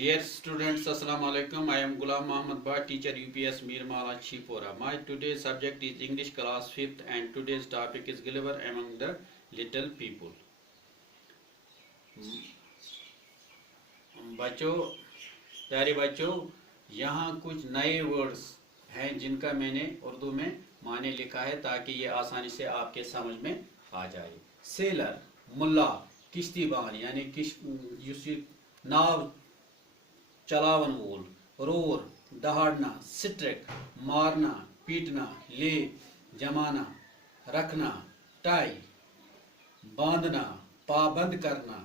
Dear students, Assalamu alaikum. I am Ghulam Muhammad Bhatt, teacher UPS Mirmala Chipora. My today's subject is English class 5th and today's topic is Gulliver among the little people. बच्चों, प्यारे बच्चों, यहाँ कुछ नए words हैं जिनका मैंने उर्दू में माने लिखा है ताकि ये आसानी से आपके समझ में आ जाए. सेलर, मुल्ला, किश्तीबान यानी नाव चलावन वोल, रोर, दहाड़ना, स्ट्रिक, मारना, पीटना, ले, जमाना, रखना, टाई, बांधना, पाबंद करना,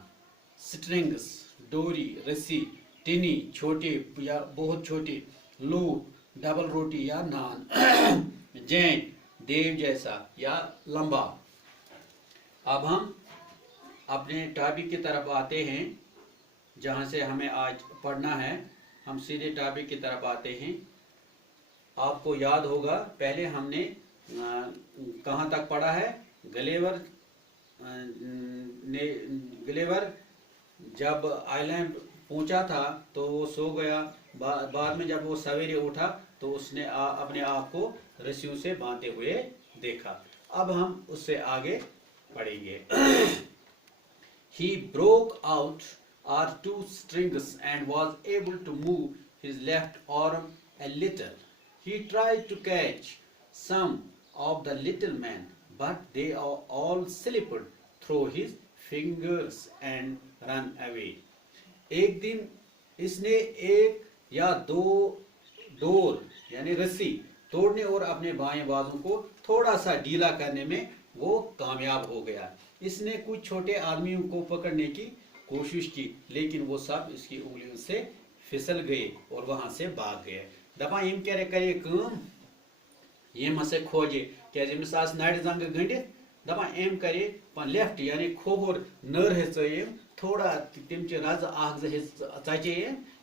स्ट्रिंग्स, डोरी, रस्सी, टिनी, छोटे या बहुत छोटे, लूप, डबल रोटी या नान, जैन, देव जैसा या लंबा. अब हम अपने टॉपिक की तरफ आते हैं जहाँ से हमें आज पढ़ना है. हम सीधे टॉपिक की तरफ आते हैं. आपको याद होगा पहले हमने कहाँ तक पढ़ा है. गलेवर जब आइलैंड पहुंचा था तो वो सो गया. बाद में जब वो सवेरे उठा तो उसने अपने आप को रस्सियों से बांधे हुए देखा. अब हम उससे आगे पढ़ेंगे. He broke out our two strings and was able to move his left arm a little. He tried to catch some of the little men, but they all slipped through his fingers and ran away. एक दिन इसने एक या दो door यानी रस्सी तोड़ने और अपने बाएं बाजू को थोड़ा सा ढीला करने में वो कामयाब हो गया. इसने कुछ छोटे आदमियों को पकड़ने की कोशिश की लेकिन वो सब इसकी उंगलियों से फिसल गए और वहां से भाग गए. दपा यम क्या करे काम यम हसे खोजे क्या यमिस आस नड़ जंग गंडित दपा एम करे पन लेफ्ट यानी खोहर नर हे थोड़ा तम रज अख चे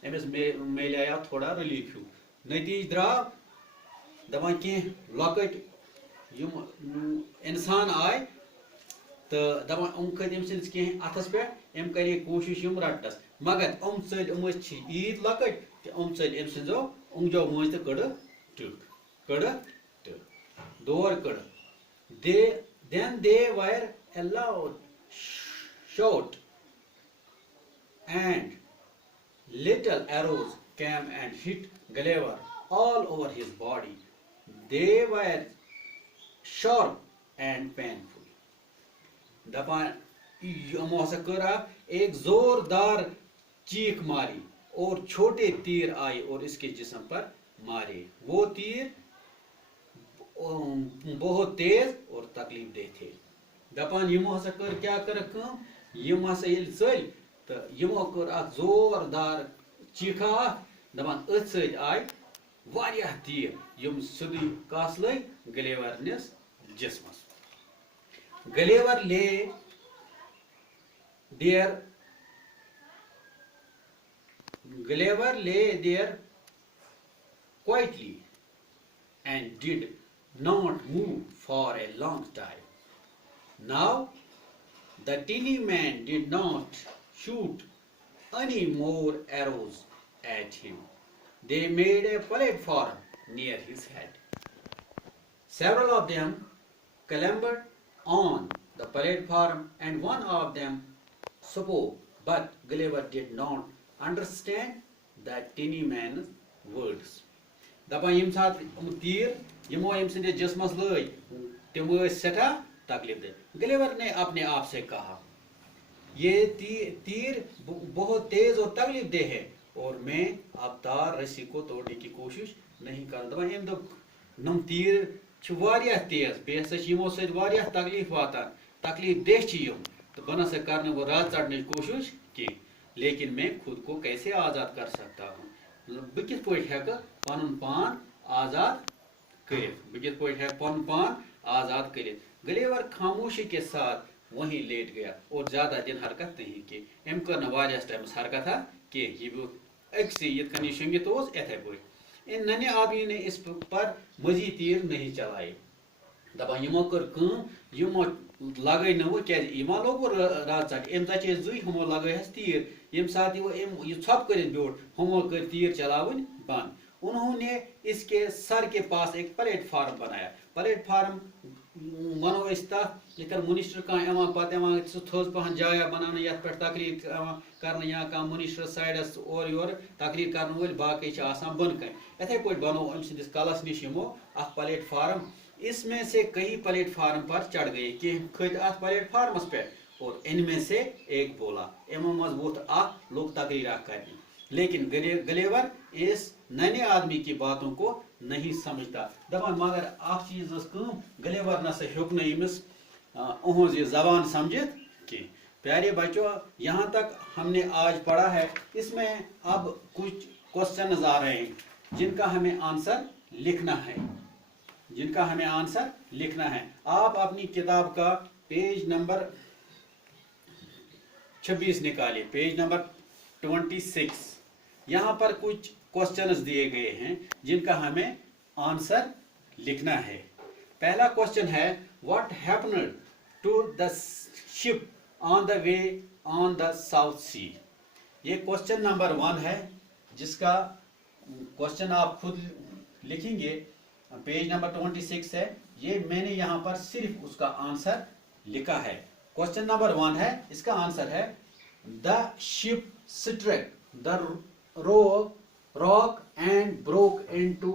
अमिस मिलाया थोड़ा रिलीफ हूँ. नतीज द्राव दपा कह लकट इंसान आय तो दपा खत कह अथस पे एम करे कोशिश रटनस मगर ईद लकट तो चल अम सो उंगजो मज तो कड़ दौर कड़. Then they were allowed shot and little arrows came and hit Gulliver all over his body. They were sharp and painful. दपा यमो हसा कर एक जोरदार चीख मारी और छोटे तीर आए और इसके जिस्म पर मारे. वो तीर बहुत तेज और तकलीफ दे थे. दपान यमो हसा कर क्या कर यम हसा ये चल तो यमो कर जोरदार चीखा दपान अथ सद आय वारियाह तीर यम सुदी कस लग गलेवर निस जिस्मस. Gulliver lay there quietly and did not move for a long time. Now the tiny man did not shoot any more arrows at him. They made a platform near his head. Several of them clambered on the platform and one of them spoke, but Gulliver did not understand the tiny man's words. दपा यम साथ तीर यमो यम सिंदे जिस्मस लय तम सठा तकलीफ दे. Gulliver ने अपने आप से कहा ये तीर बहुत तेज और तकलीफ दे है और मैं अब तार रस्सी को तोड़ने की कोशिश नहीं कर. दपा यम दो नम तीर वारियाह तेज बेस यमो सह तकलीफ वातान तकलीफ दे तो बना से करने वो रात चढ़ने की कोशिश की लेकिन मैं खुद को कैसे आज़ाद कर सकता हूँ. बह कित हेक पन पान आज़ाद आज़ाद कर. गलेवर खामोशी के साथ वहीं लेट गया और ज्यादा दिन हरकत नहीं की. अम कर वारियास टाइमस हरकत कि यह अक्स ये शंगित इथे पे. इन नन्हे आदमी ने इस पर मजीद तीर नहीं चलाए. दपा यमो कर यमो लगे न वो क्या यह लोग रात च चे जुई हमो लगे तीर ये साथ यह छप कर ब्योट हमो कर तीर चलावन बंद। उन्होंने इसके सर के पास एक प्लेटफार्म बनाया। प्लेटफार्म वनो तथ मिनिस्टर कह पे सह थोज पहन जाया बनाने ये पे तकरीर कर या कह मिनिस्टर साइडस और योर तकरीर कर वल बाकी बन कन इथे पे बनो अम सिंदिस कलस निश यमो प्लेटफार्म। इसमें से कई प्लेटफार्म पर चढ़ गए कि खत अत प्लेटफार्मस पे और इनमें से एक बोला एमो मज वोथ लोग तकरीर करने। लेकिन गलेवर इस नन्हे आदमी की बातों को नहीं समझता दपान मगर अख चीज गलेवर न हेक नमिस उहज ये जबान समझित कि प्यारे बच्चों यहाँ तक हमने आज पढ़ा है। इसमें अब कुछ क्वेश्चन आ रहे हैं जिनका हमें आंसर लिखना है, जिनका हमें आंसर लिखना है। आप अपनी किताब का पेज नंबर 26 निकालिए, पेज नंबर 26। यहाँ पर कुछ क्वेश्चंस दिए गए हैं जिनका हमें आंसर लिखना है। पहला क्वेश्चन है what happened to the ship on the way on the south sea. ये क्वेश्चन नंबर 1 है जिसका क्वेश्चन आप खुद लिखेंगे। पेज नंबर 26 है ये, मैंने यहाँ पर सिर्फ उसका आंसर लिखा है। क्वेश्चन नंबर 1 है, इसका आंसर है the ship struck the rock and broke into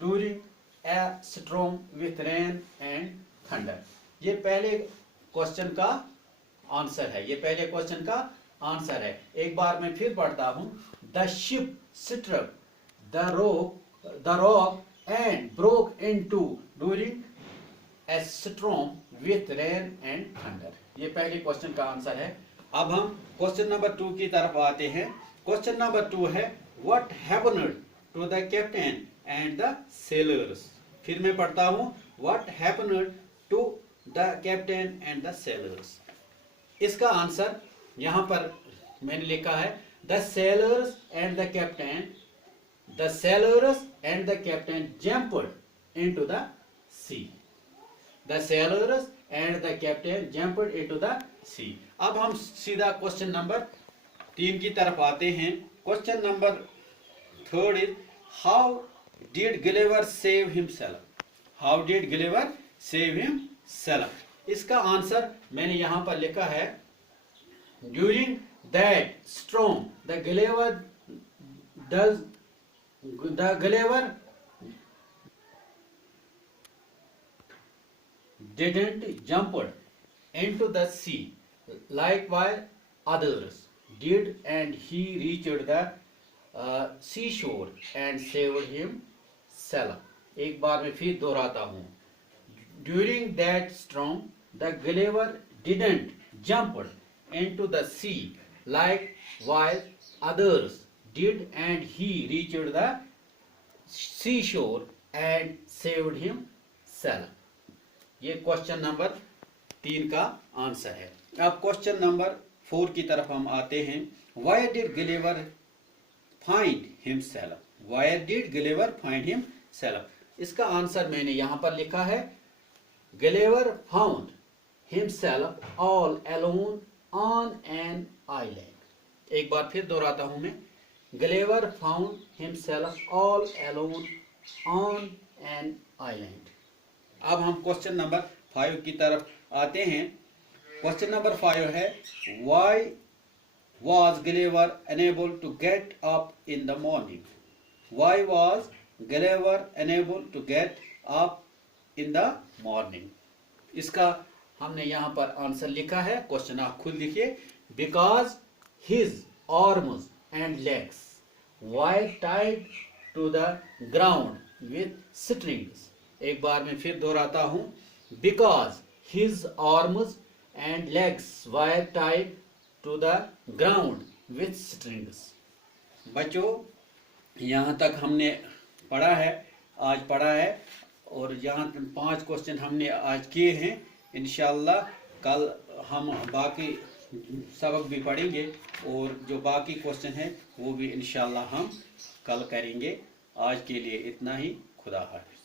during a storm with rain and thunder। ये पहले क्वेश्चन का आंसर है, ये पहले क्वेश्चन का आंसर है। एक बार मैं फिर पढ़ता हूं। The ship struck the rock and broke into during a storm with rain and thunder। ये पहले क्वेश्चन का आंसर है। अब हम क्वेश्चन नंबर 2 की तरफ आते हैं। क्वेश्चन नंबर 2 है what happened to the captain and the sailors. फिर मैं पढ़ता हूं what happened to the captain and the sailors. इसका आंसर यहां पर मैंने लिखा है the sailors and the captain The sailors and the captain jumped into the sea। The sailors and the captain jumped into the sea। अब हम सीधा question number 3 की तरफ आते हैं। Question number 3 is how did Gulliver save himself। How did Gulliver save himself। इसका answer मैंने यहाँ पर लिखा है during that storm the Gulliver didn't jump into the sea likewise others did, and he reached the seashore and saved himself। एक बार मैं फिर दोहराता हूँ। During that storm the Gulliver didn't jump into the sea likewise others did, and he reached the seashore and saved himself। ये question number 3 का answer है। अब question number 4 की तरफ हम आते हैं। Why did Gulliver find himself? Why did Gulliver find himself? इसका आंसर मैंने यहाँ पर लिखा है Gulliver found himself all alone on an island। एक बार फिर दोहराता हूँ मैं। Gulliver found himself all alone on an island। अब हम क्वेश्चन नंबर 5 की तरफ आते हैं। क्वेश्चन नंबर 5 है Why was Gulliver unable to get up in the morning? Why was Gulliver unable to get up in the morning? इसका हमने यहाँ पर आंसर लिखा है, क्वेश्चन आप खुद लिखिए। Because his arms and legs were tied to the ground with strings। एक बार मैं फिर दोहराता हूँ। Because his arms and legs were tied to the ground with strings। बच्चों यहाँ तक हमने पढ़ा है, आज पढ़ा है, और यहाँ 5 क्वेश्चन हमने आज किए हैं। इंशाअल्लाह कल हम बाकी सबक भी पढ़ेंगे और जो बाकी क्वेश्चन है वो भी इंशाअल्लाह हम कल करेंगे। आज के लिए इतना ही। खुदा हाफिज़।